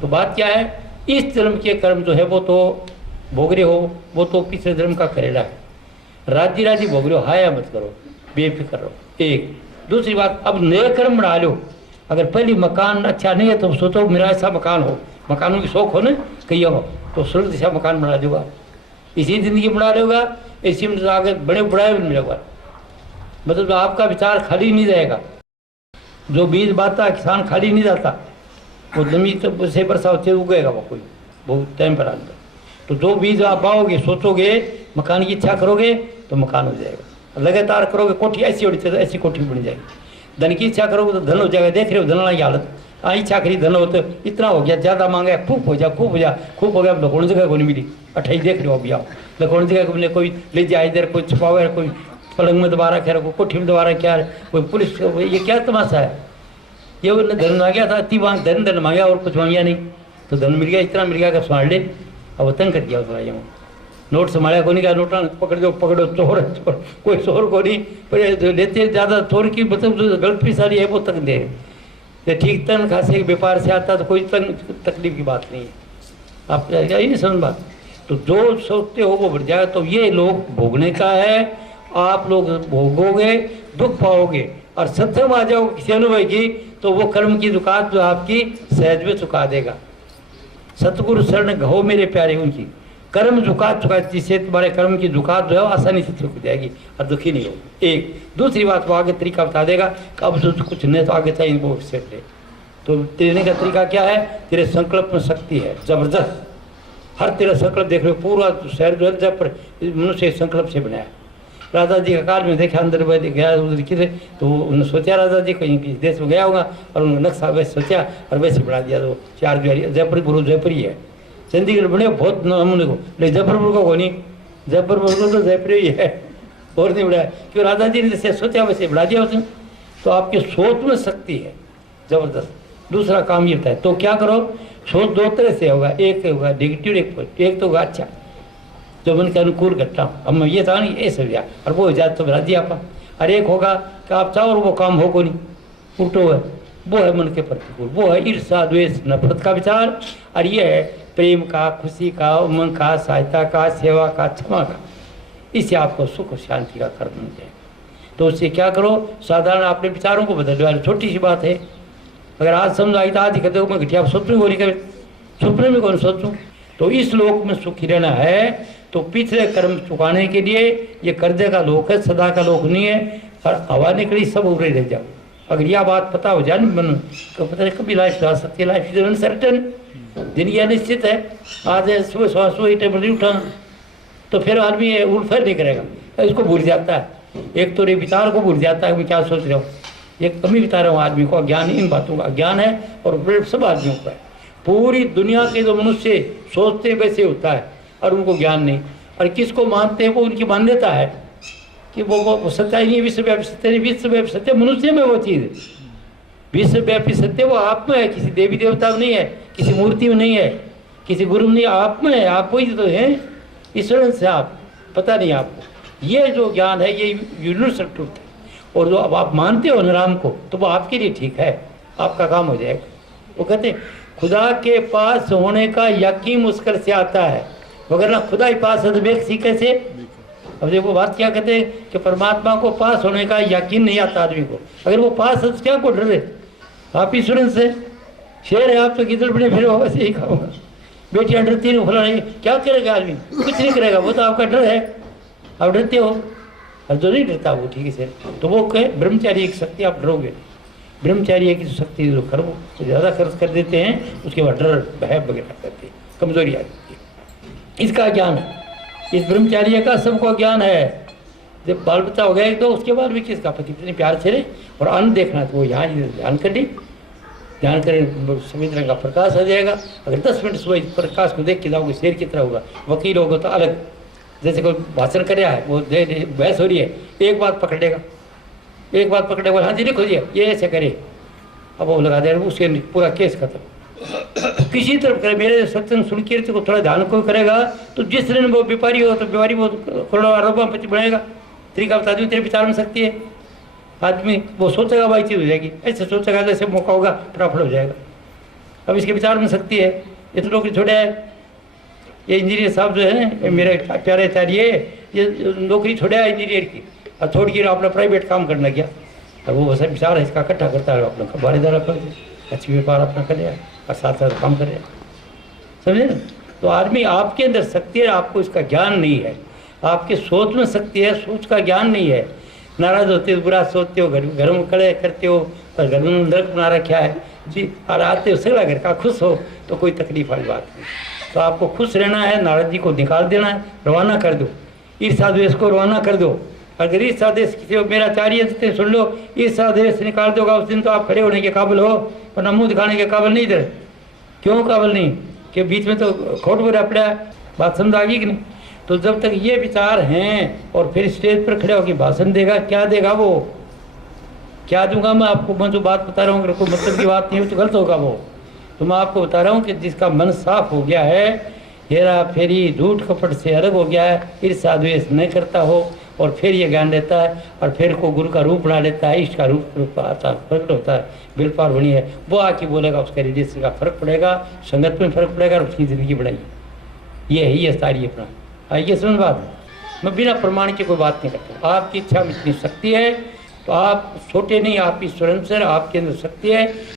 तो बात क्या है, इस जन्म के कर्म जो है वो तो भोग रहे हो, वो तो पिछले जन्म का करेला है। राजी राजी भोग रहे हो, हाया मत करो, बेफिक्र रहो। एक दूसरी बात, अब नए कर्म बना लो। अगर पहले मकान अच्छा नहीं है तो सोचो मेरा ऐसा मकान हो, मकानों की शौक हो ना कहीं हो, तो स्वर्ग जैसा मकान बना दोगा, इसी जिंदगी बना लेगा, इसी में आगे बड़े बड़ाए मिलेगा। मतलब आपका विचार खाली नहीं रहेगा। जो बीज बाता किसान खाली नहीं जाता, वो जमीन तो से बरसा होते उगेगा वो कोई बहुत टाइम पर आएगा। तो जो बीज आप पाओगे, सोचोगे, मकान की इच्छा करोगे तो मकान हो जाएगा। लगातार करोगे, कोठी ऐसी होनी चाहिए तो ऐसी कोठी बन जाएगी। धन की इच्छा करोगे तो धन हो जाएगा। देख रहे हो धन की हालत, हाँ इच्छा करी धन हो तो इतना हो गया, ज़्यादा मांगा खूब हो जा, खूब हो जा, खूब हो गया। अब लखोण जगह को नहीं मिली, अठाई देख रहे हो अभी आओ लखोण जगह को मिले, कोई ले जाए इधर, कोई छुपावे, कोई पलंग में दोबारा कह रहा, कोठी में दोबारा क्या, कोई पुलिस, ये क्या तमाशा है। ये उन्हें धन मांगा था, अति धन मांगा और कुछ मांगा नहीं, तो धन मिल गया, इतना मिल गया कि संभाल ले। अब वो तंग कर दिया उसका, ये नोट संभाला को नहीं, कहा नोटा पकड़ो पकड़ो, चोर चोर, कोई चोर को नहीं, पर लेते ज़्यादा चोर की मतलब जो गलत पिसारी है वो तक दे। ठीक तन खासे व्यापार से आता तो कोई तकलीफ की बात नहीं है। आप यही नहीं समझ बात। तो जो सोचते हो वो बढ़ जाएगा। तो ये लोग भोगने का है, आप लोग भोगोगे, दुख पाओगे, और सत्संग आ जाओगे किसी अनुभव की, तो वो कर्म की दुकान जो आपकी सहज में चुका देगा। सतगुरु शरण गहो मेरे प्यारे, उनकी कर्म झुका जिससे तुम्हारे कर्म की दुकान जो है आसानी से चुक जाएगी और दुखी नहीं होगी। एक दूसरी बात, वो आगे तरीका बता देगा कि अब जो कुछ नहीं तो आगे चाहिए वो सेट ले। तो देने का तरीका क्या है, तेरे संकल्प में शक्ति है जबरदस्त। हर तेरा संकल्प देख रहे हो, पूरा शहर जो है जब पर मनुष्य संकल्प से बनाया। राजा जी का काल में देखा, अंदर गया उधर किधर, तो उन्होंने सोचा राजा जी कहीं किसी देश में गया होगा, और उन्होंने नक्शा वैसे सोचा और वैसे बना दिया। तो चार जो जयपुर गुरु जयपुरी है, चंडीगढ़ बने बहुत नमूने को, लेकिन जयपुर को नहीं, जयपुर तो जयपुर ही है और नहीं बढ़ाया, क्यों राजा जी ने जैसे सोचा वैसे बढ़ा दिया उसने। तो आपकी सोच में शक्ति है जबरदस्त। दूसरा काम ये होता है, तो क्या करो, सोच दो तरह से होगा, एक होगा नेगेटिव, एक तो होगा अच्छा, जो मन के अनुकूल घटना। अब मैं ये था नहीं ये सब या और वो हो जाए तो बढ़ा दिया आप। और एक होगा कि आप चाहो और वो काम हो को नहीं, उल्टो है, वो है मन के प्रतिकूल, वो है ईर्षा द्वेष नफरत का विचार। और ये है प्रेम का, खुशी का, उमंग का, सहायता का, सेवा का, क्षमा का। इससे आपको सुख और शांति का कर्म मिल जाए। तो उससे क्या करो, साधारण अपने विचारों को बदल लो। छोटी सी बात है, अगर आज समझ आई तो आज ही कहते हो मैं घटिया सपने को नहीं करे, सपने में कौन सोचूं। तो इस लोक में सुखी रहना है तो पिछले कर्म चुकाने के लिए ये कर्जे का लोक है, सदा का लोक नहीं है। और हवा निकली सब उड़े रह जाओ। अगर यह बात पता हो जाए मन तो पता नहीं कभी लाइफ जा सकती है। लाइफ इज अनसर्टन, जिंदगी अनिश्चित है। आज सुबह सुबह टेबल नहीं उठा तो फिर आदमी उल्फेर नहीं करेगा, इसको भूल जाता है। एक तो विचार को भूल जाता है मैं क्या सोच रहा हूँ, एक कमी बता रहा हूँ आदमी को, अज्ञान, इन बातों का अज्ञान है और सब आदमियों का है। पूरी दुनिया के जो मनुष्य सोचते वैसे होता है और उनको ज्ञान नहीं। और किसको मानते हैं वो उनकी मान्यता है कि वो सच्चाई नहीं है, विश्वव्यापी सत्य नहीं। विश्वव्यापी सत्य मनुष्य में वो चीज़ है, विश्वव्यापी सत्य वो आप में है, किसी देवी देवता में नहीं है, किसी मूर्ति में नहीं है, किसी गुरु में नहीं, आप में है। आप वही तो हैं, ईश्वर से आप पता नहीं आपको। ये जो ज्ञान है ये यूनिवर्सल ट्रूथ है। और जो अब आप मानते हो न राम को तो वो आपके लिए ठीक है, आपका काम हो जाएगा। वो कहते खुदा के पास होने का यकीन मुश्किल से आता है, वगैरह खुदा ही पास है तो व्यक्ति कैसे। अब देखो बात क्या कहते हैं कि परमात्मा को पास होने का यकीन नहीं आता आदमी को। अगर वो पास है तो क्या को डरे, आप इंश्योरेंस से शेर है, आप तो किधर बने फिर वैसे ही खाओगा। बेटियाँ डरती नहीं, फला नहीं, क्या करेगा आदमी, कुछ नहीं करेगा, वो तो आपका डर है, आप डरते हो। और जो नहीं डरता वो ठीक है। तो वो कहे ब्रह्मचारी की शक्ति, आप डरोगे। ब्रह्मचारी की शक्ति जो खर्च तो ज़्यादा खर्च कर देते हैं, उसके बाद डर भय वगैरह करते हैं, कमजोरी आ जाती है। इसका ज्ञान है, इस ब्रह्मचार्य का सबको ज्ञान है। जब बाल बच्चा हो गया तो उसके बाद भी किसका पति पत्नी प्यार से रहे और अन्न देखना तो वो यहाँ ध्यान कर ली, ध्यान करें सभी तरह का प्रकाश आ जाएगा। अगर 10 मिनट सुबह प्रकाश को देख के जाओगे शेर की तरह होगा। वकील होगा तो अलग, जैसे कोई भाषण कर रहा है, वो बहस हो रही है, एक बात पकड़ेगा, एक बात पकड़ेगा, हाँ जी लिखो जी ये ऐसे करे, अब वो लगा दे, उसके पूरा केस खत्म। किसी तरफ करे, मेरे सत्संग सुन के को थोड़ा ध्यान को करेगा तो जिस दिन वो व्यापारी हो तो व्यापारी वो करोड़ों अरबों पति बनाएगा। तरीका बता दूँ, तेरे विचार में शक्ति है। आदमी वो सोचेगा भाई चीज़ हो जाएगी, ऐसे सोचेगा जैसे मौका होगा फटाफट हो जाएगा। अब इसके विचार में शक्ति है। ये तो नौकरी छोड़ा है, ये इंजीनियर साहब जो है ये मेरे प्यारे आचार्य, ये नौकरी छोड़ा है इंजीनियर की और छोड़ के अपना प्राइवेट काम करना गया। और वो वैसा विचार है इसका इकट्ठा करता है, अपना बारीदार पर अच्छी व्यापार अपना कर रहा और साथ साथ काम कर रहा, समझे ना। तो आदमी आपके अंदर शक्ति है, आपको इसका ज्ञान नहीं है। आपके सोच में शक्ति है, सोच का ज्ञान नहीं है। नाराज होते हो, बुरा सोचते हो, घर में खड़े करते हो और घर में नरक बना रखा है जी, और आते हो सगला घर का खुश हो तो कोई तकलीफ वाली बात नहीं। तो आपको खुश रहना है, नाराजगी को निकाल देना है, रवाना कर दो, ईर्ष्या द्वेष को रवाना कर दो। अगर ईर्ष्या द्वेष किसी मेरा आचार्य सुन लो, ईर्ष्या द्वेष निकाल दोगा उस दिन तो आप खड़े होने के काबिल हो, वरना मुँह दिखाने के काबिल नहीं इधर। क्यों काबिल नहीं? कि बीच में तो खोट बुरा पड़ा है, बात समझ आ गई कि नहीं। तो जब तक ये विचार हैं और फिर स्टेज पर खड़े होकर भाषण देगा, क्या देगा वो, क्या दूंगा मैं आपको? मैं जो बात बता रहा हूँ अगर कोई मतलब की बात नहीं हो तो गलत होगा वो। तो मैं आपको बता रहा हूँ कि जिसका मन साफ हो गया है, हेरा फेरी झूठ कपट से अलग हो गया है, ईर्ष्या द्वेष नहीं करता हो और फिर ये ज्ञान लेता है और फिर को गुरु का रूप बना लेता है, इष्ट का रूप आता प्रकट होता है, बिलपार बनी है, वो आके बोलेगा, उसके रिलेशन का फर्क पड़ेगा, संगत में फर्क पड़ेगा और उसकी ज़िंदगी बढ़ाएगी। ये है ये सारी अपना। आइए समझ बात, मैं बिना प्रमाण की कोई बात नहीं करता। आपकी इच्छा में इतनी शक्ति है तो आप छोटे नहीं, आप ईश्वर अंश, आपके अंदर शक्ति है।